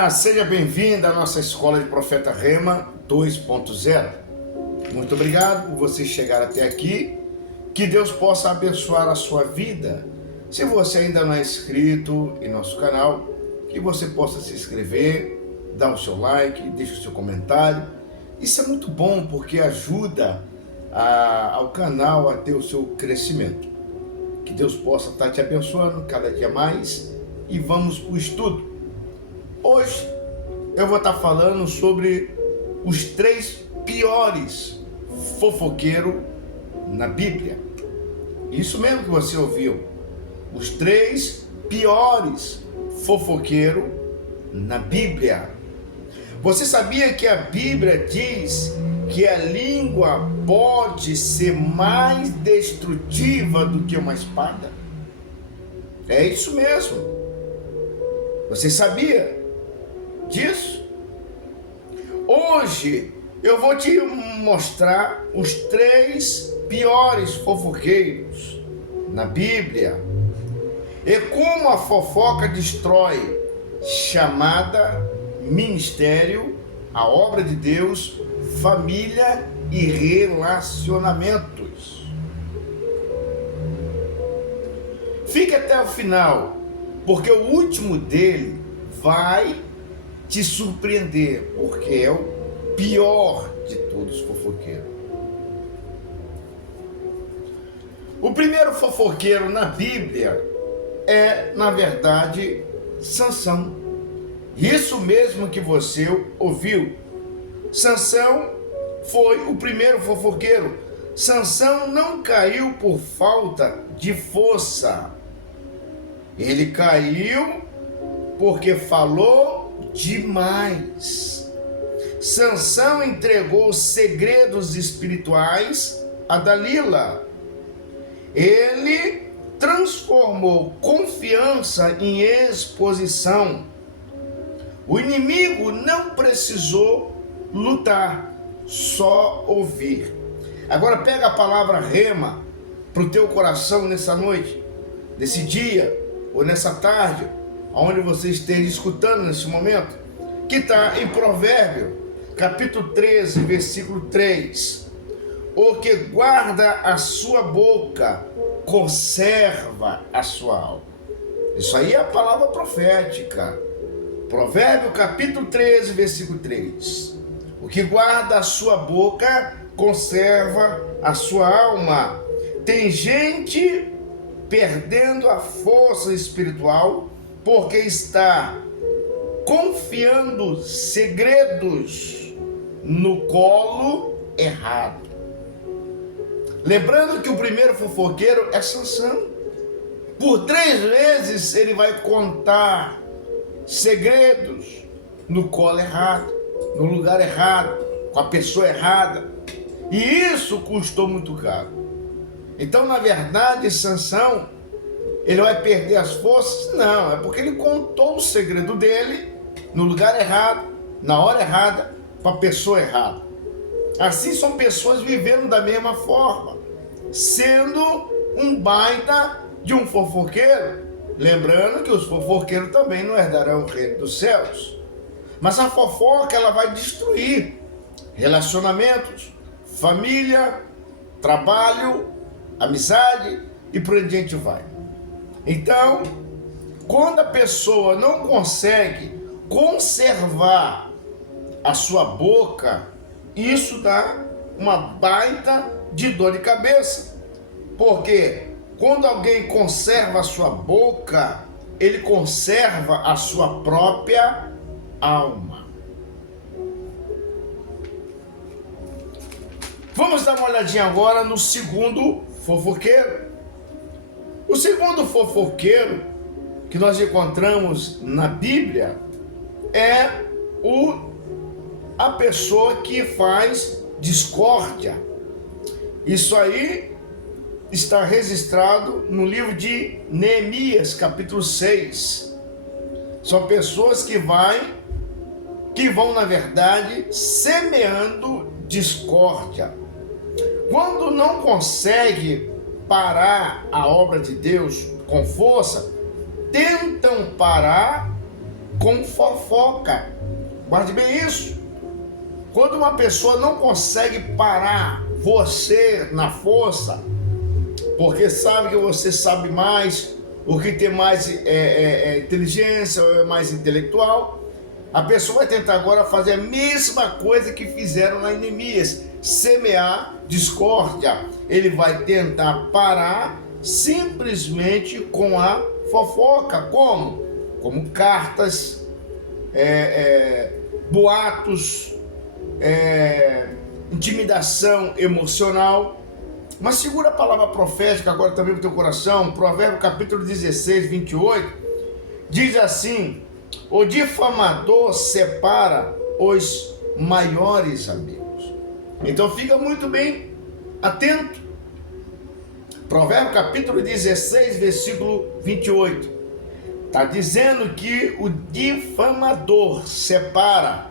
Olá, seja bem-vindo à nossa Escola de Profeta Rema 2.0. Muito obrigado por você chegar até aqui. Que Deus possa abençoar a sua vida. Se você ainda não é inscrito em nosso canal, que você possa se inscrever, dar o seu like, deixe o seu comentário. Isso é muito bom porque ajuda ao canal a ter o seu crescimento. Que Deus possa estar te abençoando cada dia mais e vamos para o estudo. Hoje eu vou estar falando sobre os 3 piores fofoqueiros na Bíblia. Isso mesmo que você ouviu. Os 3 piores fofoqueiros na Bíblia. Você sabia que a Bíblia diz que a língua pode ser mais destrutiva do que uma espada? É isso mesmo. Você sabia disso? Hoje eu vou te mostrar os 3 piores fofoqueiros na Bíblia e como a fofoca destrói chamada, ministério, a obra de Deus, família e relacionamentos. Fique até o final, porque o último dele vai te surpreender, porque é o pior de todos os fofoqueiros. O primeiro fofoqueiro na Bíblia é, na verdade, Sansão. Isso mesmo que você ouviu. Sansão foi o primeiro fofoqueiro. Sansão não caiu por falta de força. Ele caiu porque falou demais. Sansão entregou segredos espirituais a Dalila. Ele transformou confiança em exposição. O inimigo não precisou lutar, só ouvir. Agora pega a palavra rema para o teu coração nessa noite, nesse dia ou nessa tarde, onde você esteja escutando nesse momento, que está em Provérbio, capítulo 13, versículo 3. O que guarda a sua boca, conserva a sua alma. Isso aí é a palavra profética. Provérbio, capítulo 13, versículo 3. O que guarda a sua boca, conserva a sua alma. Tem gente perdendo a força espiritual porque está confiando segredos no colo errado. Lembrando que o primeiro fofoqueiro é Sansão. Por 3 vezes ele vai contar segredos no colo errado, no lugar errado, com a pessoa errada. E isso custou muito caro. Então, na verdade, Sansão, ele vai perder as forças? Não, é porque ele contou o segredo dele no lugar errado, na hora errada, para a pessoa errada. Assim são pessoas vivendo da mesma forma, sendo um baita de um fofoqueiro. Lembrando que os fofoqueiros também não herdarão o reino dos céus. Mas a fofoca, ela vai destruir relacionamentos, família, trabalho, amizade e por onde a gente vai. Então, quando a pessoa não consegue conservar a sua boca, isso dá uma baita de dor de cabeça. Porque quando alguém conserva a sua boca, ele conserva a sua própria alma. Vamos dar uma olhadinha agora no segundo fofoqueiro. O segundo fofoqueiro que nós encontramos na Bíblia é a pessoa que faz discórdia. Isso aí está registrado no livro de Neemias, capítulo 6. São pessoas que vão, na verdade, semeando discórdia. Quando não consegue parar a obra de Deus com força, tentam parar com fofoca. Guarde bem isso. Quando uma pessoa não consegue parar você na força, porque sabe que você sabe mais, o que tem mais inteligência, ou é mais intelectual, a pessoa vai tentar agora fazer a mesma coisa que fizeram lá em Neemias, semear discórdia. Ele vai tentar parar simplesmente com a fofoca. Como? Como cartas, boatos, intimidação emocional. Mas segura a palavra profética agora também no teu coração. Provérbio capítulo 16, 28, diz assim: o difamador separa os maiores amigos. Então fica muito bem atento. Provérbio capítulo 16, versículo 28. Está dizendo que o difamador separa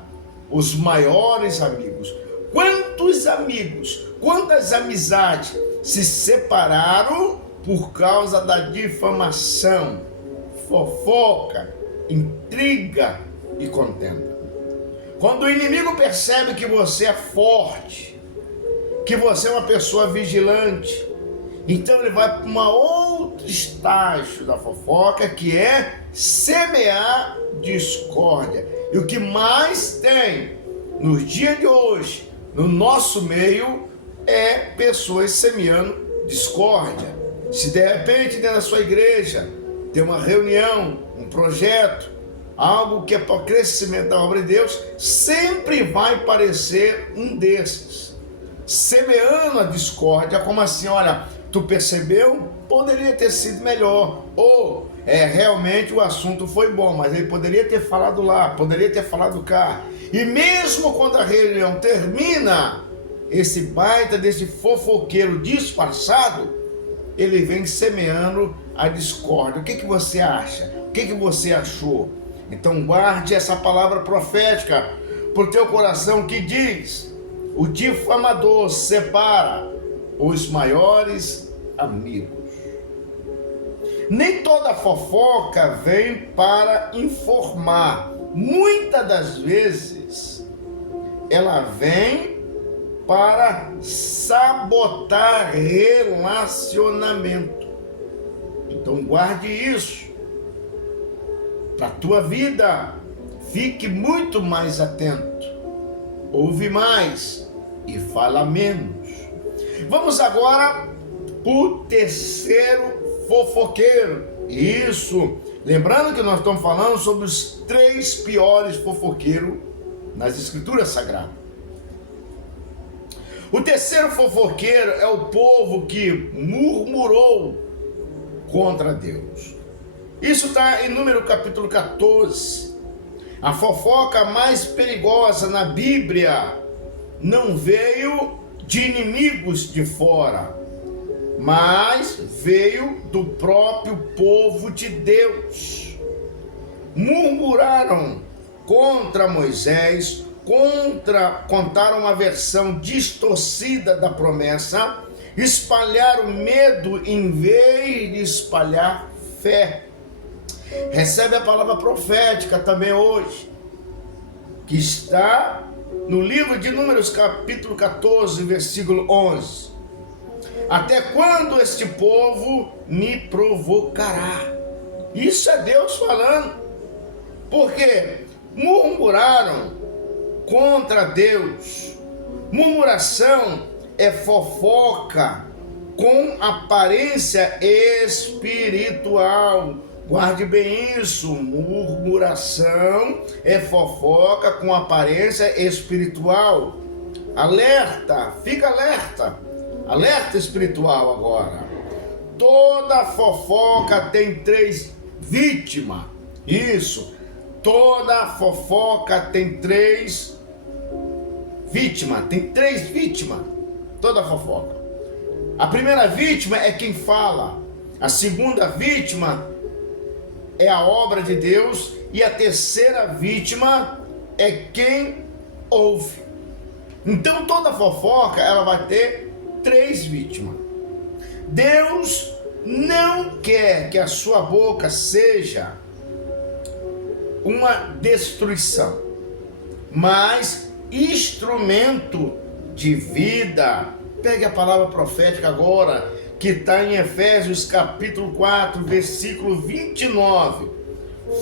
os maiores amigos. Quantos amigos, quantas amizades se separaram por causa da difamação, fofoca, intriga e contenda? Quando o inimigo percebe que você é forte, que você é uma pessoa vigilante, então ele vai para um outro estágio da fofoca, que é semear discórdia. E o que mais tem nos dias de hoje, no nosso meio, é pessoas semeando discórdia. Se de repente dentro da sua igreja tem uma reunião, um projeto, algo que é para o crescimento da obra de Deus, sempre vai aparecer um desses, semeando a discórdia, como assim: olha, tu percebeu? Poderia ter sido melhor. Ou realmente o assunto foi bom, mas ele poderia ter falado lá, poderia ter falado cá. E mesmo quando a reunião termina, esse baita desse fofoqueiro disfarçado, ele vem semeando a discórdia. O que você acha? O que você achou? Então guarde essa palavra profética para o teu coração, que diz: o difamador separa os maiores amigos. Nem toda fofoca vem para informar. Muitas das vezes ela vem para sabotar relacionamento. Então guarde isso para a tua vida. Fique muito mais atento. Ouve mais e fala menos. Vamos agora para o terceiro fofoqueiro. Isso. Lembrando que nós estamos falando sobre os 3 piores fofoqueiros nas Escrituras Sagradas. O terceiro fofoqueiro é o povo que murmurou contra Deus. Isso está em Número capítulo 14. A fofoca mais perigosa na Bíblia não veio de inimigos de fora, mas veio do próprio povo de Deus. Murmuraram contra Moisés, contaram uma versão distorcida da promessa, espalharam medo em vez de espalhar fé. Recebe a palavra profética também hoje, que está no livro de Números capítulo 14, versículo 11. Até quando este povo me provocará? Isso é Deus falando. Porque murmuraram contra Deus. Murmuração é fofoca com aparência espiritual. Guarde bem isso. Murmuração é fofoca com aparência espiritual. Alerta, fica alerta. Alerta espiritual agora. Toda fofoca tem 3 vítimas. Isso. Toda fofoca tem 3 vítimas. Tem 3 vítimas. Toda fofoca. A primeira vítima é quem fala. A segunda vítima é a obra de Deus. E a terceira vítima é quem ouve. Então toda fofoca ela vai ter 3 vítimas. Deus não quer que a sua boca seja uma destruição, mas instrumento de vida. Pegue a palavra profética agora, que está em Efésios capítulo 4, versículo 29.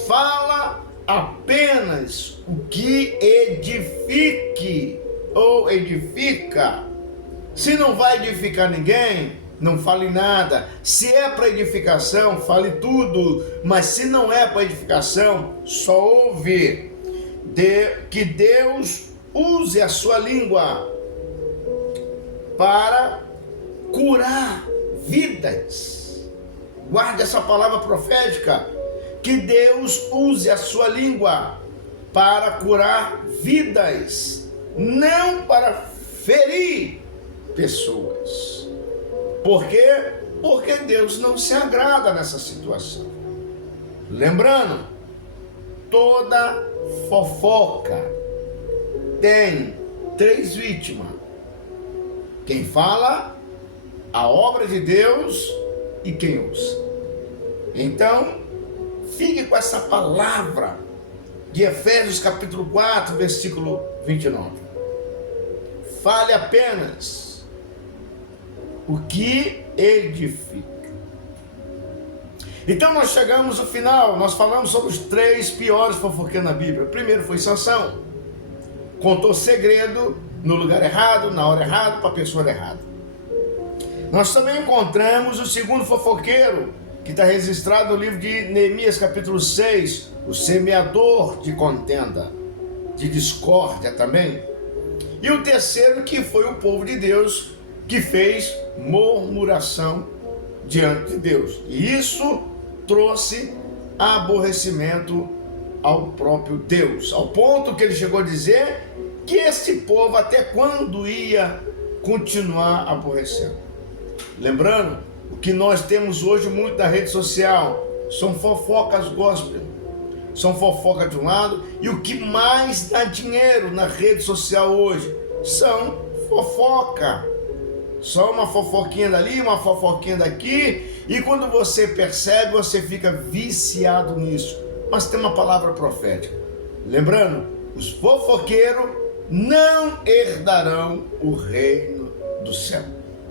Fala apenas o que edifique ou edifica. Se não vai edificar ninguém, não fale nada. Se é para edificação, fale tudo. Mas se não é para edificação, só ouve. Que Deus use a sua língua para curar vidas. Guarde essa palavra profética. Que Deus use a sua língua para curar vidas, não para ferir pessoas. Por quê? Porque Deus não se agrada nessa situação. Lembrando, toda fofoca tem 3 vítimas: quem fala, a obra de Deus e quem usa. Então, fique com essa palavra de Efésios capítulo 4, versículo 29. Fale apenas o que edifica. Então nós chegamos ao final, nós falamos sobre os 3 piores fofoqueiros na Bíblia. O primeiro foi Sansão. Contou segredo no lugar errado, na hora errada, para a pessoa errada. Nós também encontramos o segundo fofoqueiro, que está registrado no livro de Neemias capítulo 6, o semeador de contenda, de discórdia também. E o terceiro, que foi o povo de Deus, que fez murmuração diante de Deus. E isso trouxe aborrecimento ao próprio Deus, ao ponto que ele chegou a dizer que esse povo até quando ia continuar aborrecendo. Lembrando, o que nós temos hoje muito na rede social são fofocas gospel, são fofocas de um lado, e o que mais dá dinheiro na rede social hoje são fofoca. Só uma fofoquinha dali, uma fofoquinha daqui, e quando você percebe, você fica viciado nisso. Mas tem uma palavra profética. Lembrando, os fofoqueiros não herdarão o reino do céu.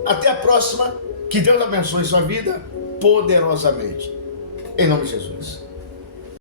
Até a próxima. Que Deus abençoe sua vida poderosamente. Em nome de Jesus.